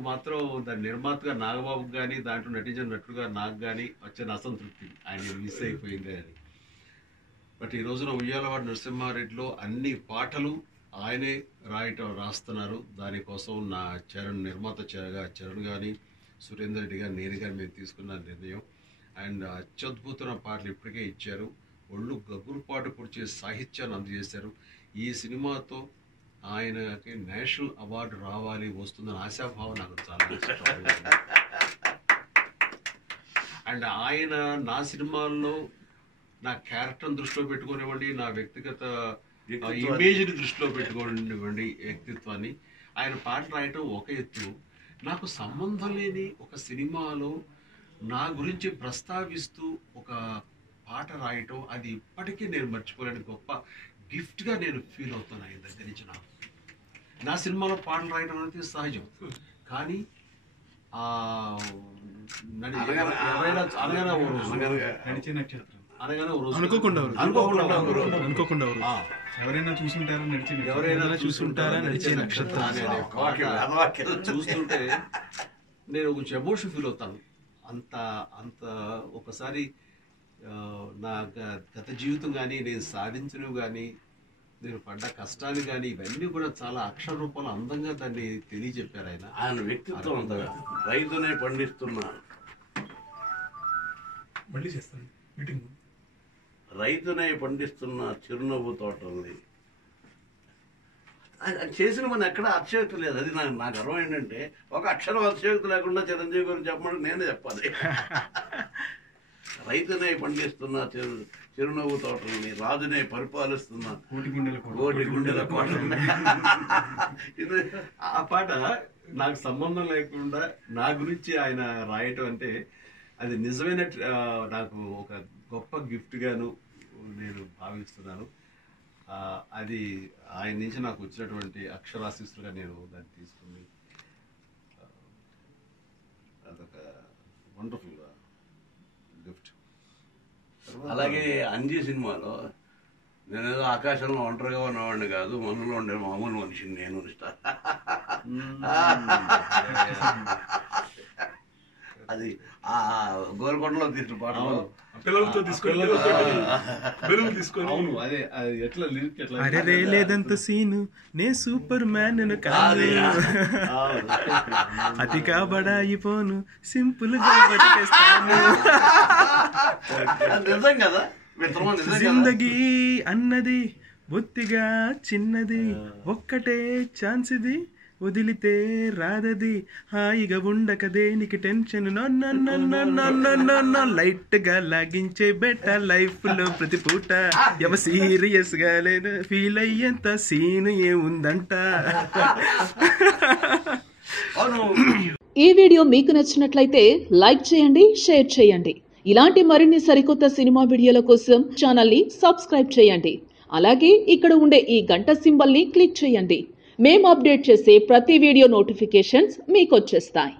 నాకు మాత్రం దాని నిర్మాతగా నాగబాబుకి కానీ దాంట్లో నటించిన నటుడుగా నాకు కానీ వచ్చిన అసంతృప్తి ఆయన మిస్ అయిపోయింది అని. బట్ ఈ రోజున ఉయ్యాలవాడ నరసింహారెడ్డిలో అన్ని పాటలు ఆయనే రాస్తున్నారు. దానికోసం నా నిర్మాత చరణ్ కానీ సురేందర్ రెడ్డి గారు నేను కానీ మేము తీసుకున్న నిర్ణయం. అండ్ అత్యద్భుతమైన పాటలు ఇప్పటికే ఇచ్చారు. ఒళ్ళు గగురుపాటు పొడిచే సాహిత్యాన్ని అందజేశారు. ఈ సినిమాతో ఆయనకి నేషనల్ అవార్డు రావాలి వస్తుందని ఆశాభావం నాకు చాలా ఇష్టం. అండ్ ఆయన నా సినిమాల్లో నా క్యారెక్టర్ని దృష్టిలో పెట్టుకునివ్వండి, నా వ్యక్తిగత ఇమేజ్ని దృష్టిలో పెట్టుకోనివ్వండి, వ్యక్తిత్వాన్ని, ఆయన పాటలు రాయటం ఒక ఎత్తు. నాకు సంబంధం లేని ఒక సినిమాలో నా గురించి ప్రస్తావిస్తూ ఒక పాట రాయటం అది ఇప్పటికీ నేను మర్చిపోలేని గొప్ప గిఫ్ట్గా నేను ఫీల్ అవుతాను ఆయన దగ్గర నుంచి. నా సినిమాలో పాటలు రాయడం అనేది సహజం, కానీ ఎవరైనా చూసుంటారా నడిచే నక్షత్రం చూస్తుంటే నేను కొంచెం ఎమోషన్ ఫీల్ అవుతాను. అంత అంత ఒకసారి నా గత జీవితం కానీ, నేను సాధించినవి కానీ, నేను పడ్డ కష్టాలు కానీ, ఇవన్నీ కూడా చాలా అక్షర రూపంలో అందంగా దాన్ని తెలియజెప్పారు ఆయన. ఆయన వ్యక్తిత్వం అంతగా రైతునే పండిస్తున్నా రైతునే పండిస్తున్న చిరునవ్వు తోటల్ని చేసిన మన ఎక్కడ అతిశయోక్తి లేదు. అది నాకు గర్వం ఏంటంటే ఒక అక్షరం అతిశయోక్తి లేకుండా చిరంజీవి గురించి చెప్పమని నేనే చెప్పాలి. రైతునే పండిస్తున్న చిరునవ్వు తోటల్ని, రాజునే పరిపాలిస్తున్న కోటి గుండెల కోటల్ని. ఆ పాట నాకు సంబంధం లేకుండా నా గురించి ఆయన రాయటం అంటే అది నిజమైన నాకు ఒక గొప్ప గిఫ్ట్ గాను నేను భావిస్తున్నాను. అది ఆయన నుంచి నాకు వచ్చినటువంటి అక్షరాశిస్తులుగా నేను దాన్ని తీసుకుని అదొక వండర్ఫుల్ గిఫ్ట్. అలాగే అంజీ సినిమాలో నేనేదో ఆకాశంలో ఒంటరిగా ఉన్నవాడిని కాదు, మనలో ఉండే మామూలు మనిషిని నేను. అది ఆ గోల్కొండలో తీసిన పాటలో అరే లేదంత సీను నే సూపర్ మ్యాన్ కాదు, అతి కాబడాయిపోను సింపుల్ గా బతికేస్తాను. నిజం కదా, జిందగీ అన్నది బొత్తిగా చిన్నది, ఒక్కటే ఛాన్స్ ఇది వదిలితే రాదది, హాయిగా ఉండక దేనికి టెన్షన్, లైట్ గా లాగించే బెట్ట లైఫ్ లో ప్రతి పూట, ఎవ సీరియస్ గా లేదు ఫీల్ అయ్యేంత సీన్ ఏముందంట. ఈ వీడియో మీకు నచ్చినట్లయితే లైక్ చేయండి, షేర్ చేయండి. ఇలాంటి మరిన్ని సరికొత్త సినిమా వీడియోల కోసం ఛానల్ ని సబ్స్క్రైబ్ చేయండి. అలాగే ఇక్కడ ఉండే ఈ గంట సింబల్ ని క్లిక్ చేయండి. మేము అప్డేట్ చేసే ప్రతి వీడియో నోటిఫికేషన్స్ మీకు వచ్చేస్తాయి.